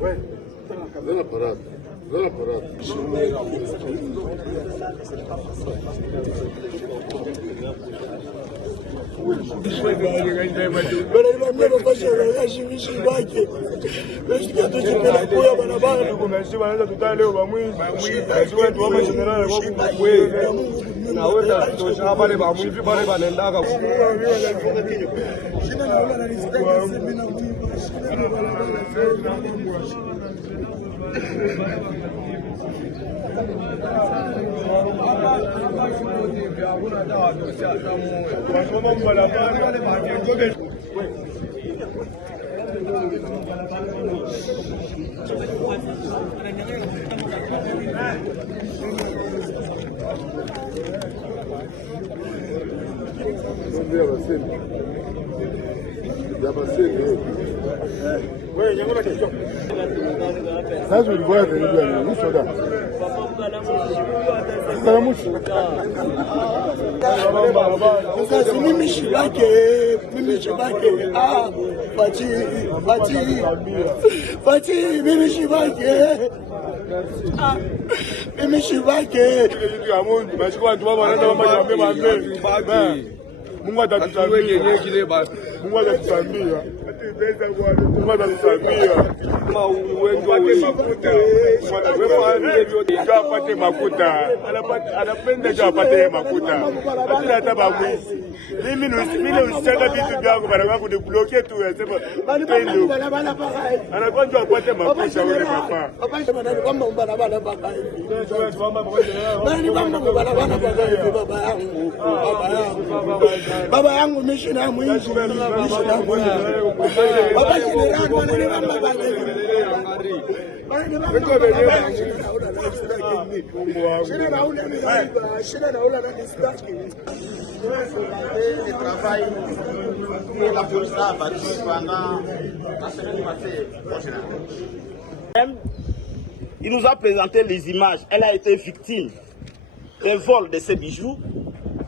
Ouais. Dans la parade. Dans la parade. Ça, je le vois venir bien. Où sont là? Mimi Shibake, ah, Fati, Mimi Shibake, ah, Mimi Shibake. Mungu atatusambia. Mungu atatusambia. Mungu atatusambia. Apate makuta. Anapenda apate makuta. Hata bamwisi. Mimi usitaka vitu vyangu bana kuniblokia tu yasema. Anakwambia apate makuta wewe papa. Baba yangu mishina mwingi. Baba general wananibamba baba. Il nous a présenté les images. Elle a été victime d'un vol de ses bijoux,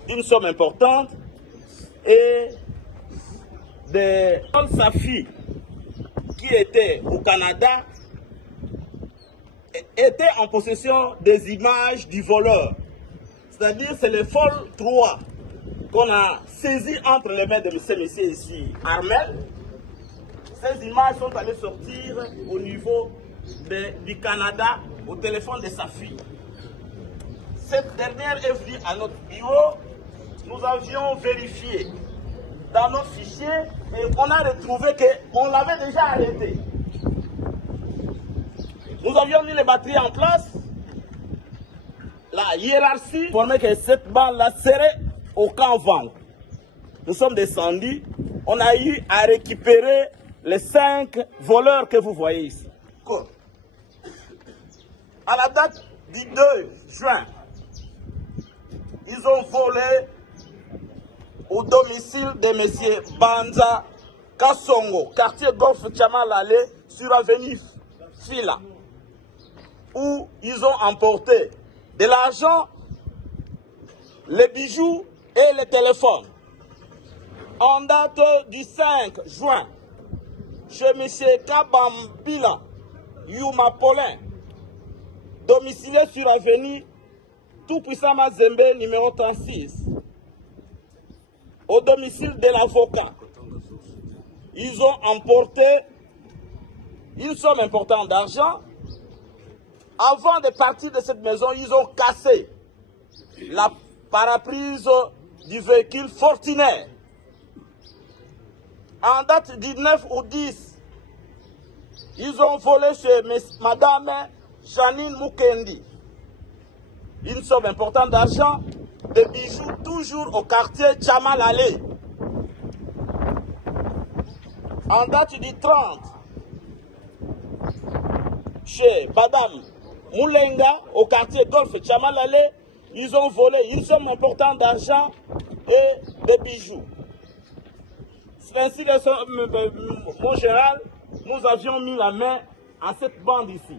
d'une somme importante, et de sa fille qui était au Canada était en possession des images du voleur. C'est-à-dire c'est le vol 3 qu'on a saisi entre les mains de ce monsieur ici, Armel. Ces images sont allées sortir au niveau du Canada au téléphone de sa fille. Cette dernière est venue à notre bureau. Nous avions vérifié dans nos fichiers et on a retrouvé qu'on l'avait déjà arrêté. Nous avions mis les batteries en place. La hiérarchie formait que cette bande-là serait au camp vente. Nous sommes descendus. On a eu à récupérer les 5 voleurs que vous voyez ici. À la date du 2 juin, ils ont volé au domicile de M. Banza Kassongo, quartier Golf Tchamalale, sur avenue Fila, où ils ont emporté de l'argent, les bijoux et les téléphones. En date du 5 juin, chez M. Kabambila Yuma Paulin, domicilié sur avenue Tout-Puissant Mazembe, numéro 36, au domicile de l'avocat, ils ont emporté une somme importante d'argent. Avant de partir de cette maison, ils ont cassé la paraprise du véhicule Fortuner. En date du 9 au 10, ils ont volé chez Madame Janine Mukendi une somme importante d'argent, de bijoux, toujours au quartier Tchamalale. En date du 30, chez Madame Moulenga, au quartier Golf Tchamalale, ils ont volé une somme importante d'argent et de bijoux. C'est ainsi, mon général, nous avions mis la main à cette bande ici.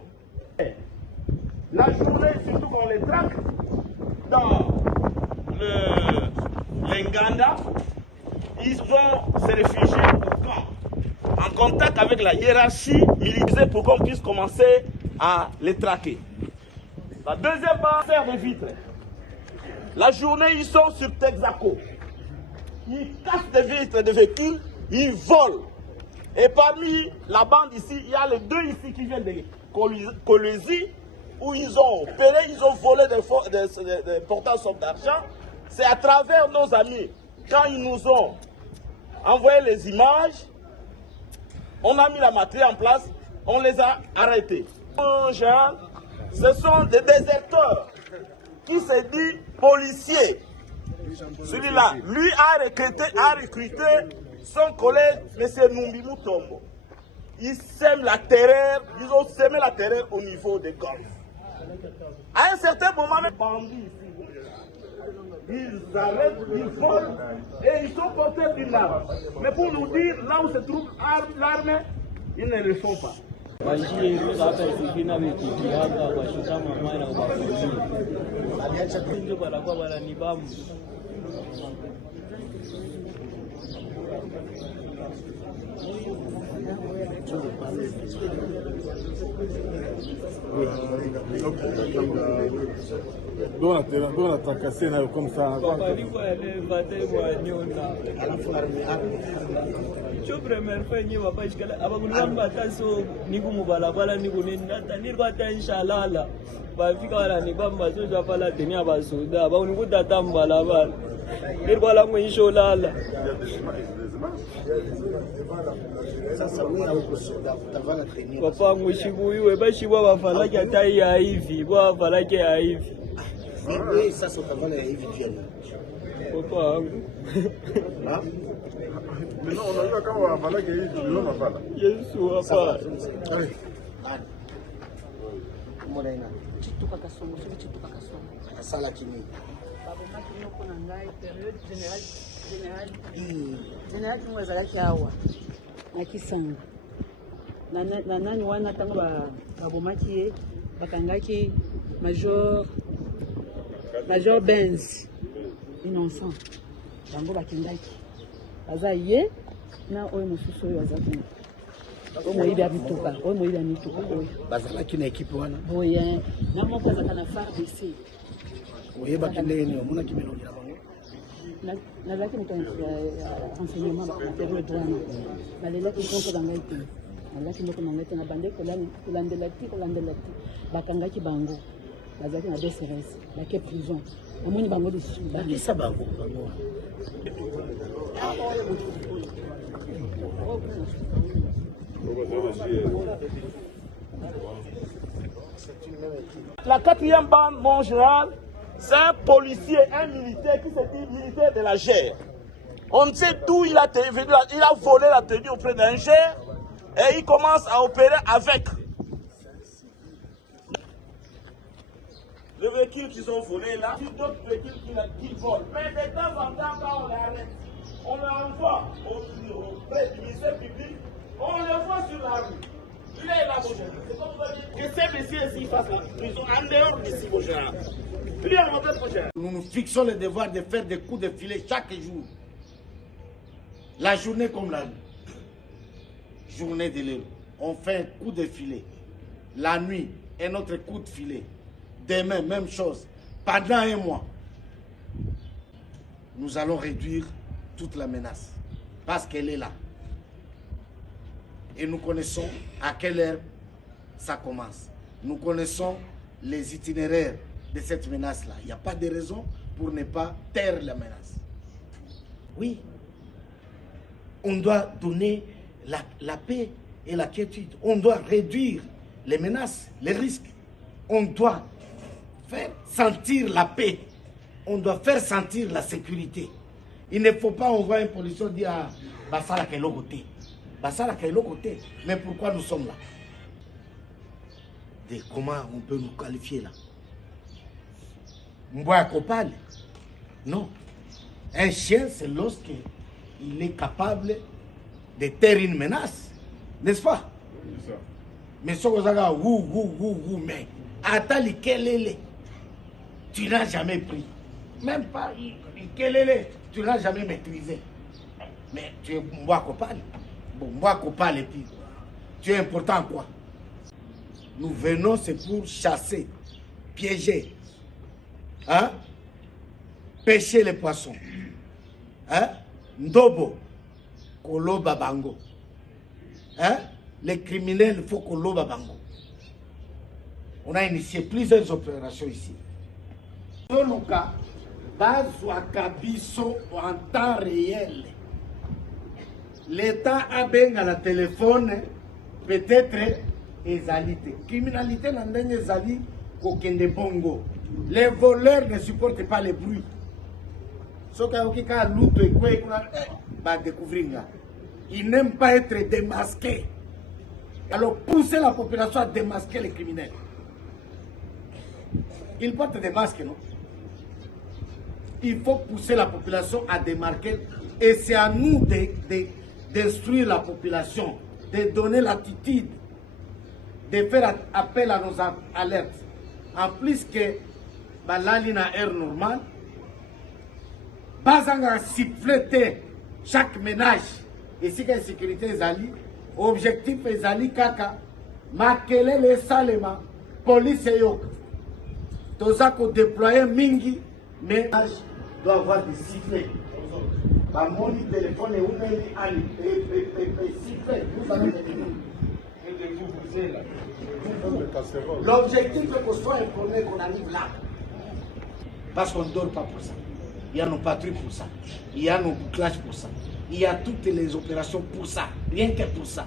La journée, surtout qu'on les traque dans l'Enganda, ils vont se réfugier au camp. en contact avec la hiérarchie militaire pour qu'on puisse commencer à les traquer. La deuxième bande sert de vitre. La journée, ils sont sur Texaco. Ils cassent des vitres de véhicules, ils volent. Et parmi la bande ici, il y a les deux ici qui viennent de Colosie, où ils ont opéré, ils ont volé des portables d'argent. C'est à travers nos amis, quand ils nous ont envoyé les images, on a mis la matrice en place, on les a arrêtés. Ce sont des déserteurs qui se dit policiers. Celui-là, lui a recruté son collègue, M. Numbi Mutombo. Ils sèment la terreur, ils ont semé la terreur au niveau des golfs. À un certain moment, les bandits ici, ils arrêtent, ils volent et ils sont portés d'une arme. Mais pour nous dire, là où se trouve l'arme, ils ne le font pas. Dona tracasser comme ça. Papa mwishibuiwe bashibwa bafalaki hata ya hivi bwa bafalaki ya hivi. Wewe sasa utavala ya hivi tu. Papa wangu. Ndio unajua kama wafalaki hivi ndio mafala. Yesu hapa. Mbona ina? Chituka kasongo, sio chituka kasongo. Asala kimi. Babo maki noko na ngai period general kimwezalaki awa na kisanga na nani wana ntango babomaki ye bakangaki major Benz innocent bango bakendaki aza ye na oyo mosusu oyo aza kuna oyo moyibi ya mituka oyo moyibi ya mituka oyo bazalaki na ekipe wana boye na moko azaka na FARDC oyebaki ndenge nini omonaki melongi na bango nazalaki moto enseignement na période wana nalelaki konko na ngai te nalelaki moko na ngai te na bande kolandela ti bakangaki bango bazalaki na DCRS bake prison namoni bango lisusu bakisa bango La quatrième bande, mon général, c'est un policier, un militaire qui se dit militaire de la GER. On ne sait d'où il a volé la tenue auprès d'un GER et il commence à opérer avec. Le véhicule qu'ils ont volé là, d'autres véhicules qu'ils volent. Mais de temps en temps, quand on les arrête, on les envoie auprès du ministère public, on les voit sur la rue. Il est là, mon général. C'est comme vous avez dit que ces messieurs ici fassent la prison en dehors d'ici, mon général. Nous nous fixons le devoir de faire des coups de filet chaque jour. La journée comme la nuit. Journée de l'heure. On fait un coup de filet. La nuit, un autre coup de filet. Demain, même chose. Pendant un mois, nous allons réduire toute la menace. Parce qu'elle est là. Et nous connaissons à quelle heure ça commence. Nous connaissons les itinéraires de cette menace-là. Il n'y a pas de raison pour ne pas taire la menace. Oui, on doit donner la paix et la quiétude. On doit réduire les menaces, les risques. On doit faire sentir la paix. On doit faire sentir la sécurité. Il ne faut pas envoyer un policier dire ah, Basala Kailo côté. Basala Kailo côté. Mais pourquoi nous sommes là? Et comment on peut nous qualifier là? Mboya Kopal? Non. Un chien, c'est lorsqu'il est capable de taire une menace. N'est-ce pas? C'est ça. Mais ce que ça mais Atali Kelele, tu n'as jamais pris. Même pas Kelele, tu n'as jamais maîtrisé. Mais tu es Mboya Kopal. Bon, moi, copain, les pires. Tu es important quoi? Nous venons, c'est pour chasser, piéger, hein? Pêcher les poissons. Hein? Ndobo, Koloba Bango. Hein? Les criminels, il faut Koloba Bango. On a initié plusieurs opérations ici. Dans le cas, Bazouakabiso en temps réel. L'État a bien à la téléphone, peut-être, ezalité. Criminalité n'a pas ezali kokende bongo. Les voleurs ne supportent pas les bruits. Ce qui a luto et quoi, va découvrir là. Ils n'aiment pas être démasqués. Alors poussez la population à démasquer les criminels. Ils portent des masques, non? Il faut pousser la population à démarquer. Et c'est à nous d'instruire la population, de donner l'attitude, de faire appel à nos alertes. En plus que la ligne à air normale, pas en siffleter chaque ménage. Et si la sécurité est allée, objectif est allé kaka, makele les salema, police et yok. Tout ça qu'on déploie mingi, mais doit avoir des sifflets. Mon téléphone est ouvert à sifflet. Vous avez l'objectif est qu'on soit informé qu'on arrive là. Parce qu'on ne dort pas pour ça. Il y a nos patrouilles pour ça. Il y a nos bouclages pour ça. Il y a toutes les opérations pour ça. Rien que pour ça.